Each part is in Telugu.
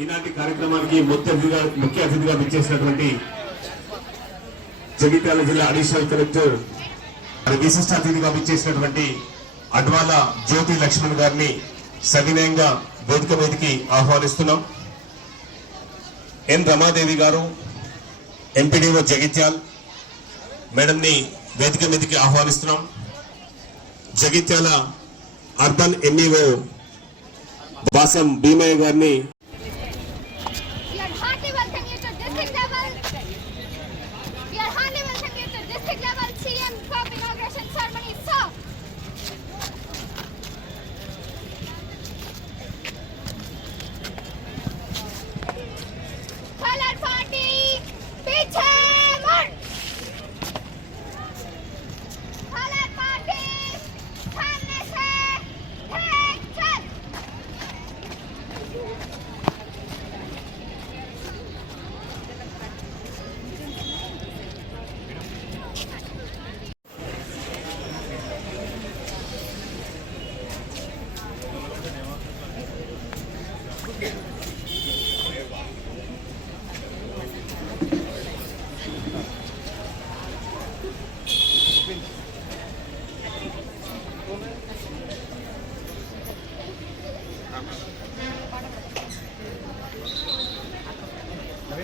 ఈనాటి కార్యక్రమానికి ముఖ్య అతిథిగా ముఖ్య అతిథిగా విచ్చేసినటువంటి జగిత్యాల జిల్లా అడిషనల్ కలెక్టర్ విశిష్ట అతిథిగా విచ్చేసినటువంటి అడ్వాల జ్యోతి లక్ష్మణ్ గారిని సవినయంగా వేదిక మీదకి ఆహ్వానిస్తున్నాం. ఎన్ రమాదేవి గారు ఎంపీడీఓ జగిత్యాల్ మేడంని వేదిక మీదకి ఆహ్వానిస్తున్నాం. జగిత్యాల అర్బన్ ఎంఈఓ बसम बीमा गार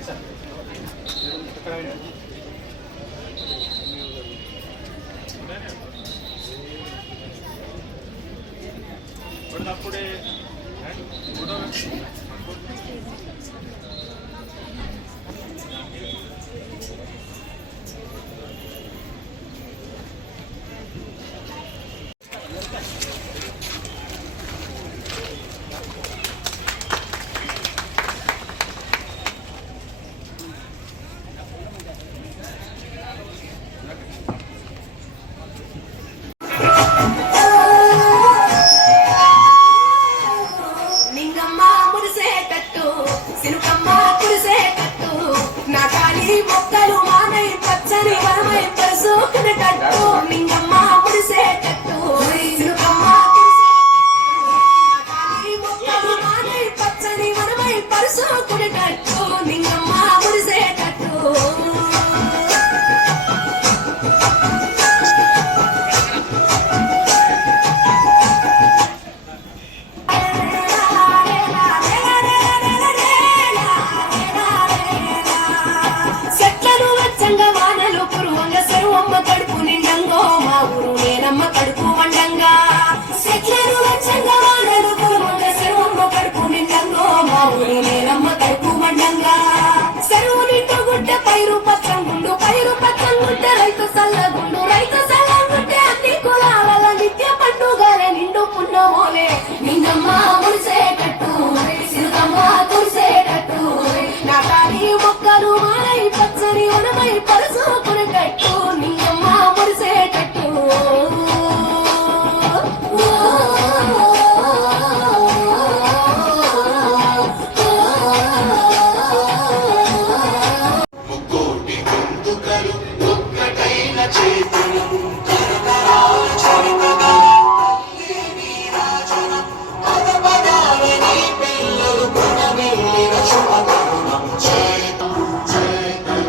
ちゃって。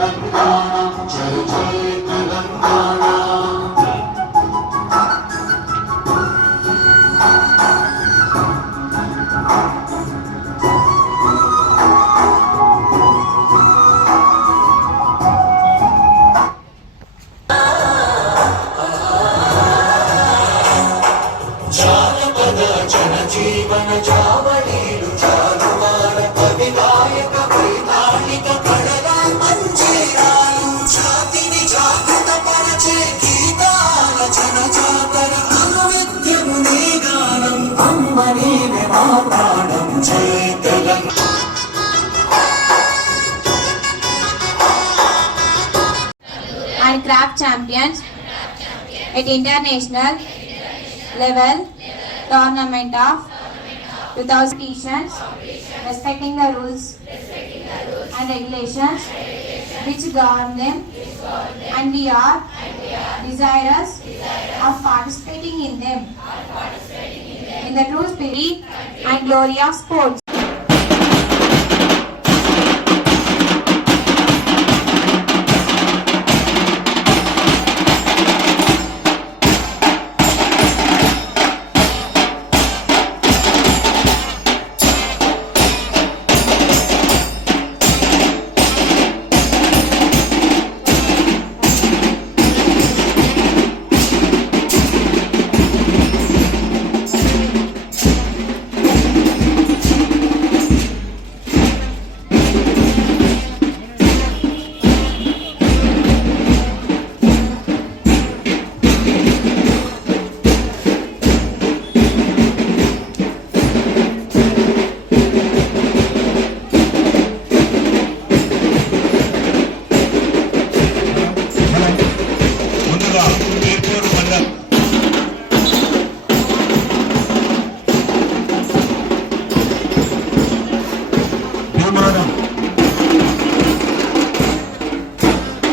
Oh. Champions at international level tournament of 2000 competitions respecting the rules and regulations which govern them and we are desirous of participating in them in the true spirit and glory of sports.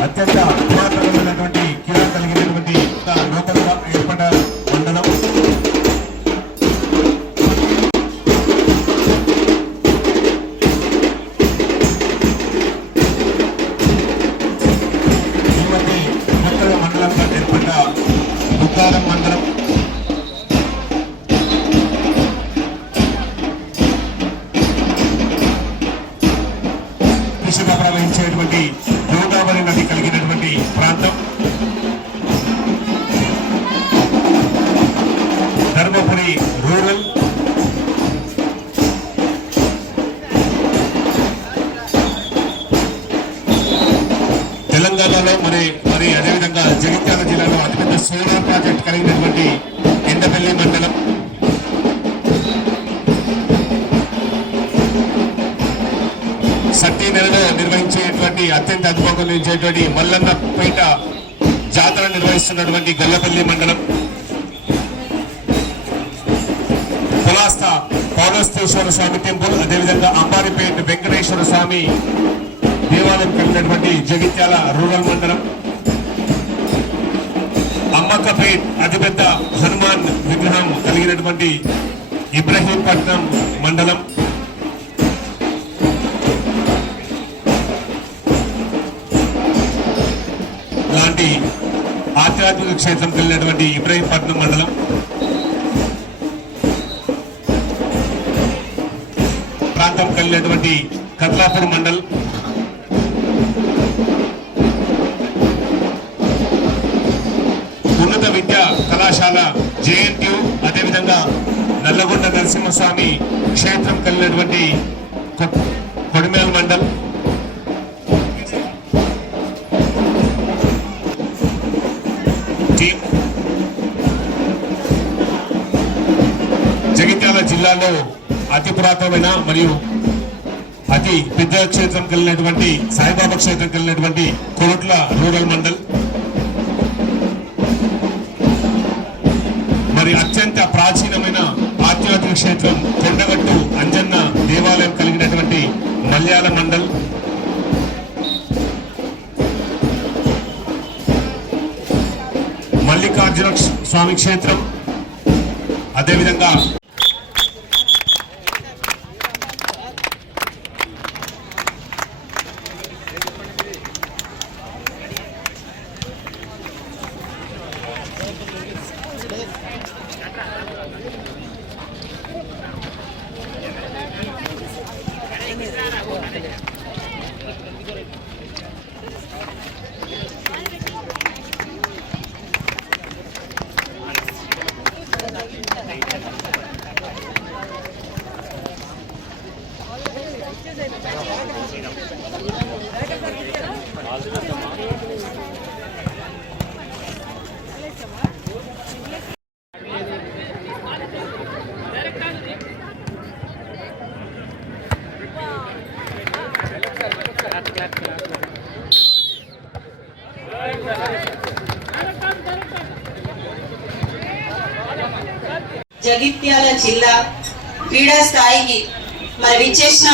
అత్యంత పురాతనమైనటువంటి అత్యంత అద్భుతంగా మల్లన్నపేట జాతర నిర్వహిస్తున్నటువంటి గల్లపల్లి మండలం. కులాస్త పౌరస్తేశ్వర స్వామి టెంపుల్ అదేవిధంగా అంబారిపేట వెంకటేశ్వర స్వామి దేవాలయం కలిగినటువంటి జగిత్యాల రూరల్ మండలం. అమ్మక్కపేట్ అతిపెద్ద హనుమాన్ విగ్రహం కలిగినటువంటి ఇబ్రహీంపట్నం మండలం. ఆధ్యాత్మిక క్షేత్రం వెళ్ళినటువంటి ఇబ్రహీంపట్నం మండలం. ప్రాంతం కలిగినటువంటి కత్లాపూర్ మండల్. ఉన్నత విద్యా కళాశాల జేఎన్యు అదేవిధంగా నల్లగొండ నరసింహస్వామి క్షేత్రం కలిగినటువంటి జిల్లాలో అతి పురాతనమైన మరియు అతి పెద్ద క్షేత్రం కలిగినటువంటి సాయిబాబా క్షేత్రం కలిగినటువంటి కొరుట్ల రూరల్ మండల్. మరి అత్యంత ప్రాచీనమైన ఆధ్యాత్మిక క్షేత్రం కొండగట్టు అంజన్న దేవాలయం కలిగినటువంటి మల్యాల మండల్. మల్లికార్జున స్వామి క్షేత్రం. అదేవిధంగా జగిత్యాల జిల్లా క్రీడా స్థాయికి మరి విచ్చేసిన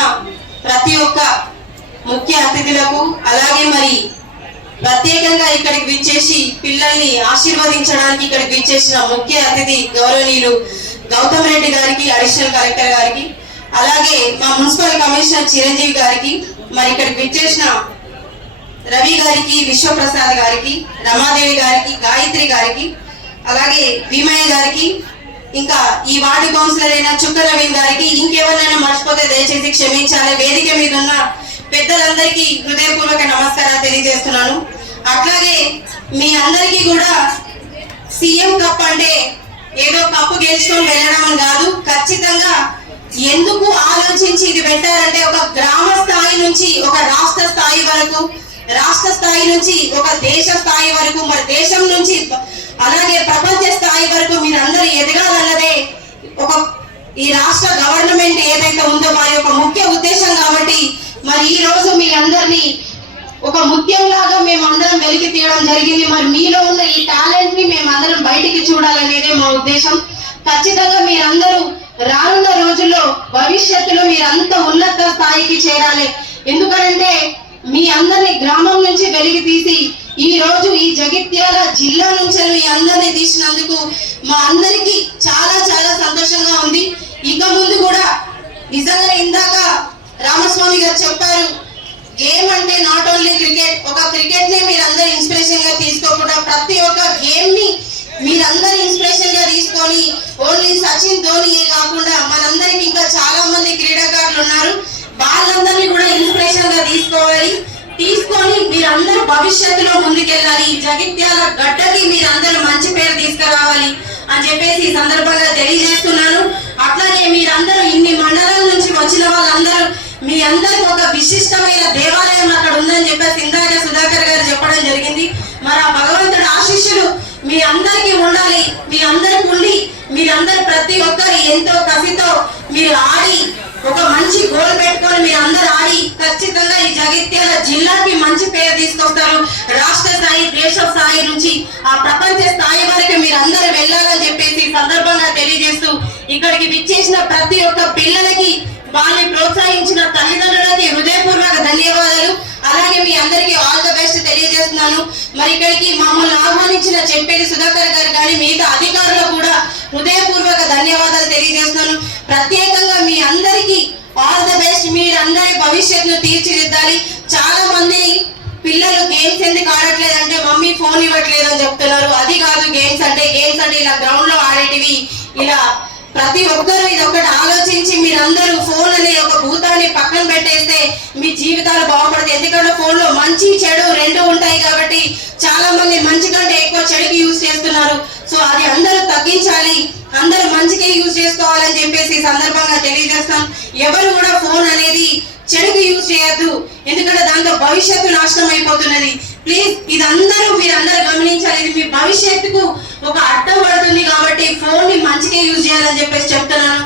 ప్రతి ఒక్క ముఖ్య అతిథులకు అలాగే మరి ప్రత్యేకంగా ఇక్కడికి విచ్చేసి పిల్లల్ని ఆశీర్వదించడానికి ఇక్కడికి విచ్చేసిన ముఖ్య అతిథి గౌరవనీయులు గౌతమ్ రెడ్డి గారికి అడిషనల్ కలెక్టర్ గారికి అలాగే మా మున్సిపల్ కమిషనర్ చిరంజీవి గారికి మరి ఇక్కడికి విచ్చేసిన రవి గారికి విశ్వప్రసాద్ గారికి రమాదేవి గారికి గాయత్రి గారికి అలాగే భీమయ్య గారికి ఇంకా ఈ వార్డు కౌన్సిలర్ అయిన చుక్క గారికి ఇంకెవరినైనా మర్చిపోతే దయచేసి క్షమించాలి. వేదిక మీద ఉన్న పెద్దలందరికీ హృదయపూర్వక నమస్కారాలు తెలియజేస్తున్నాను. అట్లాగే మీ అందరికీ కూడా సీఎం కప్ అంటే ఏదో కప్పు గెలుచుకొని వెళ్ళడం కాదు ఖచ్చితంగా ఎందుకు ఆలోచించి ఇది పెట్టారంటే ఒక గ్రామ స్థాయి నుంచి ఒక రాష్ట్ర స్థాయి వరకు రాష్ట్ర స్థాయి నుంచి ఒక దేశ స్థాయి వరకు మరి దేశం నుంచి అలాగే ప్రపంచ స్థాయి వరకు మీరందరూ ఎదగాలన్నదే ఒక ఈ రాష్ట్ర గవర్నమెంట్ ఏదైతే ఉందో వారి యొక్క ముఖ్య ఉద్దేశం కాబట్టి మరి ఈ రోజు మీ అందరినీ ఒక ముఖ్యం లాగా మేము అందరం వెలికి తీయడం జరిగింది. మరి మీలో ఉన్న ఈ టాలెంట్ని మేము అందరం బయటికి చూడాలనేదే మా ఉద్దేశం. ఖచ్చితంగా మీరందరూ రానున్న రోజుల్లో భవిష్యత్తులో మీరంతా ఉన్నత స్థాయికి చేరాలి. ఎందుకనంటే మీ అందరిని గ్రామం నుంచి వెలిగి తీసి ఈ రోజు ఈ జగిత్యాల జిల్లా నుంచి మీ అందరిని తీసినందుకు మా అందరికి చాలా చాలా సంతోషంగా ఉంది. ఇక ముందు కూడా నిజంగా ఇందాక రామస్వామి గారు చెప్పారు గేమ్ అంటే నాట్ ఓన్లీ క్రికెట్ ఒక క్రికెట్ని మీరందరూ ఇన్స్పిరేషన్గా తీసుకోకుండా ప్రతి ఒక్క గేమ్ని మీరందరూ ఇన్స్పిరేషన్గా తీసుకొని ఓన్లీ సచిన్ ధోని కాకుండా మనందరికి ఇంకా చాలా మంది క్రీడాకారులు ఉన్నారు. వాళ్ళందరినీ కూడా ఇన్స్పిరేషన్గా తీసుకోవాలి. తీసుకొని మీరందరూ భవిష్యత్తులో ముందుకెళ్ళాలి. జగిత్యాల గడ్డకి మీరందరూ మంచి పేరు తీసుకురావాలి అని చెప్పేసి ఈ సందర్భంగా తెలియజేస్తున్నాను. అట్లాగే మీరందరూ ఇన్ని మండలాల నుంచి వచ్చిన వాళ్ళందరూ మీ అందరికి ఒక విశిష్టమైన దేవాలయం అక్కడ ఉందని చెప్పేసి ఇందాక సుధాకర్ గారు చెప్పడం జరిగింది. మరి ఆ భగవంతుడు ఆశీస్సులు మీ అందరికీ ఉండాలి. మీ అందరికి ఉండి మీరందరూ ప్రతి ఒక్కరు ఎంతో కసితో మీరు ఆడి ఒక మంచి గోల్ పెట్టుకొని మీరు అందరు ఆడి ఖచ్చితంగా ఈ జగిత్యాల జిల్లాకి మంచి పేరు తీసుకొస్తారు. రాష్ట్ర స్థాయి దేశ స్థాయి నుంచి ఆ ప్రపంచ స్థాయి వరకు మీరు అందరు వెళ్ళాలని చెప్పేసి సందర్భంగా తెలియజేస్తూ ఇక్కడికి విచ్చేసిన ప్రతి ఒక్క పిల్లలకి వాళ్ళని ప్రోత్సహించిన తల్లిదండ్రులకి హృదయపూర్వక ధన్యవాదాలు. అలాగే మీ అందరికీ ఆల్ ద బెస్ట్ తెలియజేస్తున్నాను. మరి ఇక్కడికి మమ్మల్ని ఆహ్వానించిన చెప్పేది సుధాకర్ గారు కానీ మిగతా అధికారులు కూడా హృదయపూర్వక ధన్యవాదాలు తెలియజేస్తున్నాను. ప్రత్యేకంగా మీ అందరికీ ఆల్ ద బెస్ట్ మీరందరి భవిష్యత్తును తీర్చిదిద్దాలి. చాలా మంది పిల్లలు గేమ్స్ ఎందుకు ఆడట్లేదు అంటే మమ్మీ ఫోన్ ఇవ్వట్లేదు అని చెప్తున్నారు. అది కాదు గేమ్స్ అంటే గేమ్స్ అంటే ఇలా గ్రౌండ్లో ఆడేటివి ఇలా ప్రతి ఒక్కరూ ఇది ఒకటి ఆలోచించి మీరందరూ ఫోన్ అనే ఒక భూతాన్ని పక్కన పెట్టేస్తే మీ జీవితాలు బాగుపడతాయి. ఎందుకంటే ఫోన్లో మంచి చెడు రెండు ఉంటాయి కాబట్టి చాలా మంది మంచి కంటే ఎక్కువ చెడుకి యూజ్ చేస్తున్నారు. సో అది అందరూ తగ్గించాలి. అందరూ మంచికే యూజ్ చేసుకోవాలని చెప్పేసి ఈ సందర్భంగా తెలియజేస్తాం. ఎవరు కూడా ఫోన్ అనేది చెడుకు యూజ్ చేయొద్దు. ఎందుకంటే దాంతో భవిష్యత్తు నాశనం అయిపోతున్నది. ప్లీజ్ ఇది అందరూ మీరు అందరూ గమనించాలి. ఇది మీ భవిష్యత్తుకు ఒక అర్థం పడుతుంది కాబట్టి ఫోన్ని మంచిగా యూజ్ చేయాలని చెప్పేసి చెప్తున్నాను.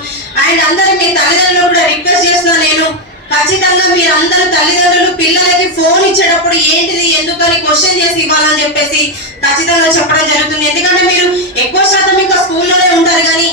అండ్ అందరూ మీ తల్లిదండ్రులు కూడా రిక్వెస్ట్ చేస్తున్నా నేను. ఖచ్చితంగా మీరు అందరూ తల్లిదండ్రులు పిల్లలకి ఫోన్ ఇచ్చేటప్పుడు ఏంటిది ఎందుకని క్వశ్చన్ చేసి ఇవ్వాలని చెప్పేసి ఖచ్చితంగా చెప్పడం జరుగుతుంది. ఎందుకంటే మీరు ఎక్కువ శాతం ఇంకా స్కూల్లోనే ఉంటారు కానీ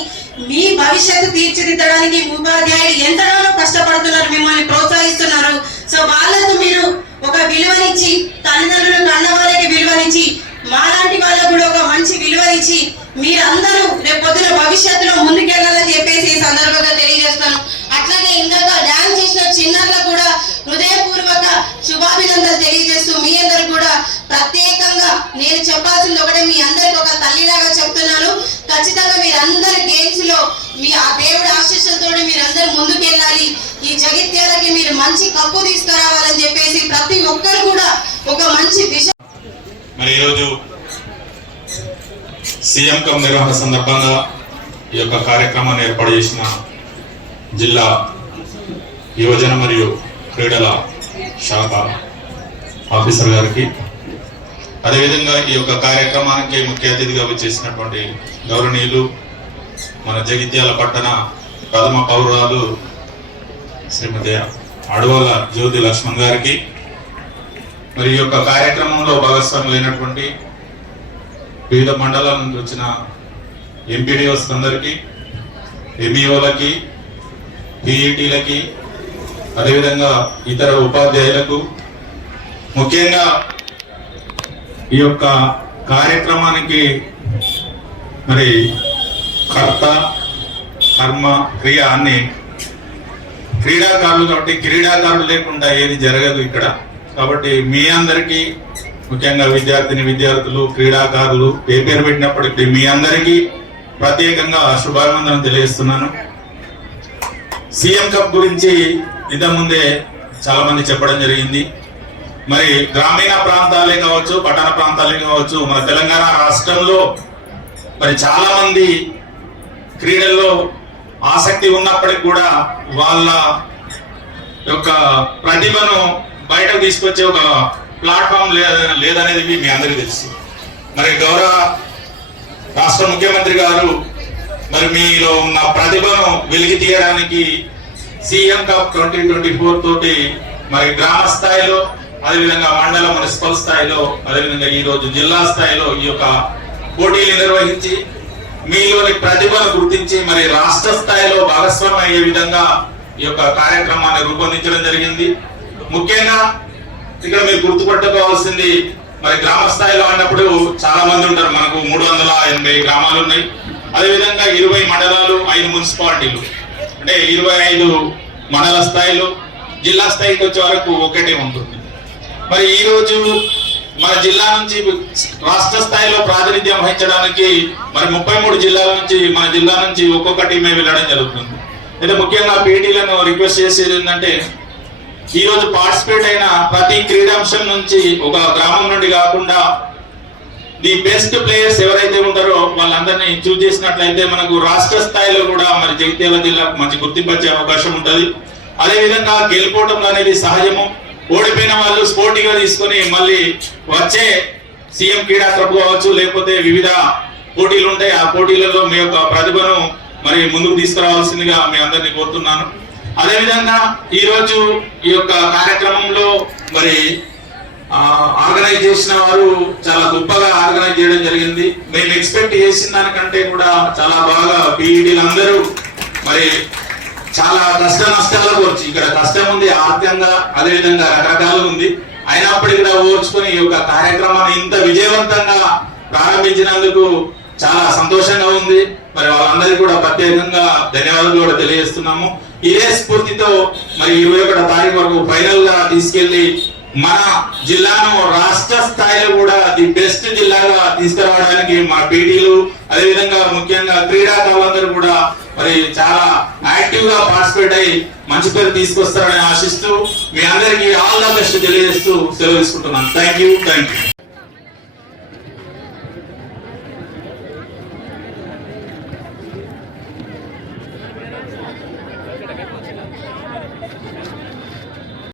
మీ భవిష్యత్తు తీర్చిదిద్దడానికి ఉపాధ్యాయులు ఎంతగానో కష్టపడుతున్నారు మిమ్మల్ని ప్రోత్సహిస్తున్నారు సో వాళ్ళకు మీరు ఒక విలువనిచ్చి తల్లిదండ్రులు కన్న వాళ్ళకి విలువనిచ్చి మాలాంటి వాళ్ళకు కూడా ఒక మంచి విలువనిచ్చి మీరందరూ రేపు పొద్దున భవిష్యత్తులో ముందుకెళ్ళాలని చెప్పేసి ఈ సందర్భంగా తెలియజేస్తాను అట్లాగే ఇందాక డాన్స్ చేసిన చిన్నారులకు కూడా హృదయపూర్వక శుభాభినందనలు తెలియజేస్తూ మీ అందరు కూడా ప్రత్యేకంగా నేను చెప్పాల్సింది ఒకటే మీ అందరికి ఒక తల్లిలాగా చెప్తున్నాను ఖచ్చితంగా మీరందరు గేమ్స్లో మీ ఆ దేవుడి ఆశీస్సులతో మీరందరూ ముందుకెళ్ళాలి ఈ జగిత్యాలకి మీరు మంచి కప్పు తీసుకురావాలని చెప్పేసి ప్రతి ఒక్కరు కూడా ఒక మంచి విష మరి ఈరోజు సీఎం కమ్ నిర్వహణ సందర్భంగా ఈ యొక్క కార్యక్రమాన్ని ఏర్పాటు చేసిన జిల్లా యువజన మరియు క్రీడల శాఖ ఆఫీసర్ గారికి అదేవిధంగా ఈ యొక్క కార్యక్రమానికి ముఖ్య అతిథిగా వచ్చేసినటువంటి గౌరవనీయులు మన జగిత్యాల పట్టణ ప్రథమ పౌరాలు శ్రీమతి అడవల జ్యోతి లక్ష్మణ్ గారికి మరి ఈ యొక్క కార్యక్రమంలో భాగస్వాములైనటువంటి వివిధ మండలాల నుంచి వచ్చిన ఎంపీడీఓస్ అందరికీ ఎంఈఓలకి పిఈటీలకి అదేవిధంగా ఇతర ఉపాధ్యాయులకు ముఖ్యంగా ఈ యొక్క కార్యక్రమానికి మరి కర్త కర్మ క్రియ అన్ని క్రీడాకారులు కాబట్టి క్రీడాకారులు లేకుండా ఏది జరగదు ఇక్కడ. కాబట్టి మీ అందరికీ ముఖ్యంగా విద్యార్థిని విద్యార్థులు క్రీడాకారులు ఏ పేరు పెట్టినప్పటికీ మీ అందరికీ ప్రత్యేకంగా శుభాభినందనలు తెలియజేస్తున్నాను. సీఎం కప్ గురించి ఇంతకుముందే చాలా మంది చెప్పడం జరిగింది. మరి గ్రామీణ ప్రాంతాలే కావచ్చు పట్టణ ప్రాంతాలే కావచ్చు మన తెలంగాణ రాష్ట్రంలో మరి చాలా మంది క్రీడల్లో ఆసక్తి ఉన్నప్పటికి కూడా వాళ్ళ యొక్క ప్రతిభను బయటకు తీసుకొచ్చే ఒక ప్లాట్ఫామ్ లేదనేది మీ అందరికీ తెలుసు. మరి గౌరవ రాష్ట్ర ముఖ్యమంత్రి గారు మరి మీలో ఉన్న ప్రతిభను వెలికి తీయడానికి CM cup twenty twenty four తోటి మరి గ్రామ స్థాయిలో అదేవిధంగా మండల మున్సిపల్ స్థాయిలో అదేవిధంగా ఈరోజు జిల్లా స్థాయిలో ఈ యొక్క పోటీలు నిర్వహించి మీలోని ప్రతిభను గుర్తించి మరి రాష్ట్ర స్థాయిలో భాగస్వామి అయ్యే విధంగా ఈ యొక్క కార్యక్రమాన్ని రూపొందించడం జరిగింది. ముఖ్యంగా ఇక్కడ మీరు గుర్తుపట్టుకోవాల్సింది మరి గ్రామ స్థాయిలో అన్నప్పుడు చాలా మంది ఉంటారు. మనకు మూడు వందల ఎనభై గ్రామాలు ఉన్నాయి. అదేవిధంగా ఇరవై మండలాలు ఐదు మున్సిపాలిటీలు. అంటే ఇరవై ఐదు మండల స్థాయిలో జిల్లా స్థాయికి వచ్చే వరకు ఒకటే ఉంటుంది. మరి ఈరోజు మన జిల్లా నుంచి రాష్ట్ర స్థాయిలో ప్రాతినిధ్యం వహించడానికి మరి ముప్పై మూడు జిల్లాల నుంచి మన జిల్లా నుంచి ఒక్కొక్క టీమే వెళ్ళడం జరుగుతుంది. అయితే ముఖ్యంగా పీటీలను రిక్వెస్ట్ చేసేది ఏంటంటే ఈ రోజు పార్టిసిపేట్ అయిన ప్రతి క్రీడాంశం నుంచి ఒక గ్రామం నుండి కాకుండా ది బెస్ట్ ప్లేయర్స్ ఎవరైతే ఉంటారో వాళ్ళందరినీ చూస్ చేసినట్లయితే మనకు రాష్ట్ర స్థాయిలో కూడా మరి జగిత్యాల జిల్లాకు మంచి గుర్తింపు వచ్చే అవకాశం ఉంటుంది. అదే విధంగా గెలుపోవటం అనేది సహజము. ఓడిపోయిన వాళ్ళు స్పోర్టివ్గా తీసుకొని మళ్ళీ వచ్చే సీఎం క్రీడా క్లబ్ కావచ్చు లేకపోతే వివిధ పోటీలు ఉంటాయి. ఆ పోటీలలో మీ యొక్క ప్రతిభను మరి ముందుకు తీసుకురావాల్సిందిగా మీ అందరినీ కోరుతున్నాను. అదేవిధంగా ఈరోజు ఈ యొక్క కార్యక్రమంలో మరి ఆర్గనైజ్ చేసిన వారు చాలా గొప్పగా ఆర్గనైజ్ చేయడం జరిగింది. మేము ఎక్స్పెక్ట్ చేసిన దానికంటే కూడా చాలా బాగా పీఈడీలు అందరూ మరి చాలా కష్ట నష్టాలకు వచ్చి ఇక్కడ కష్టం ఉంది ఆర్థికంగా అదే విధంగా రకరకాలు ఉంది. అయినప్పటికీ కూడా ఓర్చుకొని ఈ యొక్క కార్యక్రమాన్ని ఇంత విజయవంతంగా ప్రారంభించినందుకు చాలా సంతోషంగా ఉంది. మరి వాళ్ళందరికీ కూడా ప్రత్యేకంగా ధన్యవాదాలు కూడా తెలియజేస్తున్నాము. ఇదే స్ఫూర్తితో మరి ఇరవై ఒకటో తారీఖు వరకు ఫైనల్గా తీసుకెళ్ళి మన జిల్లాను రాష్ట్ర స్థాయిలో కూడా ది బెస్ట్ జిల్లాగా తీసుకురావడానికి మా పీటీలు అదేవిధంగా ముఖ్యంగా క్రీడాకారులందరూ కూడా మరి చాలా యాక్టివ్గా పార్టిసిపేట్ అయ్యి మంచి పేరు తీసుకొస్తారని ఆశిస్తూ మీ అందరికీ ఆల్ ద బెస్ట్ తెలియజేస్తూ సెలవు తీసుకుంటున్నాను. Thank you thank you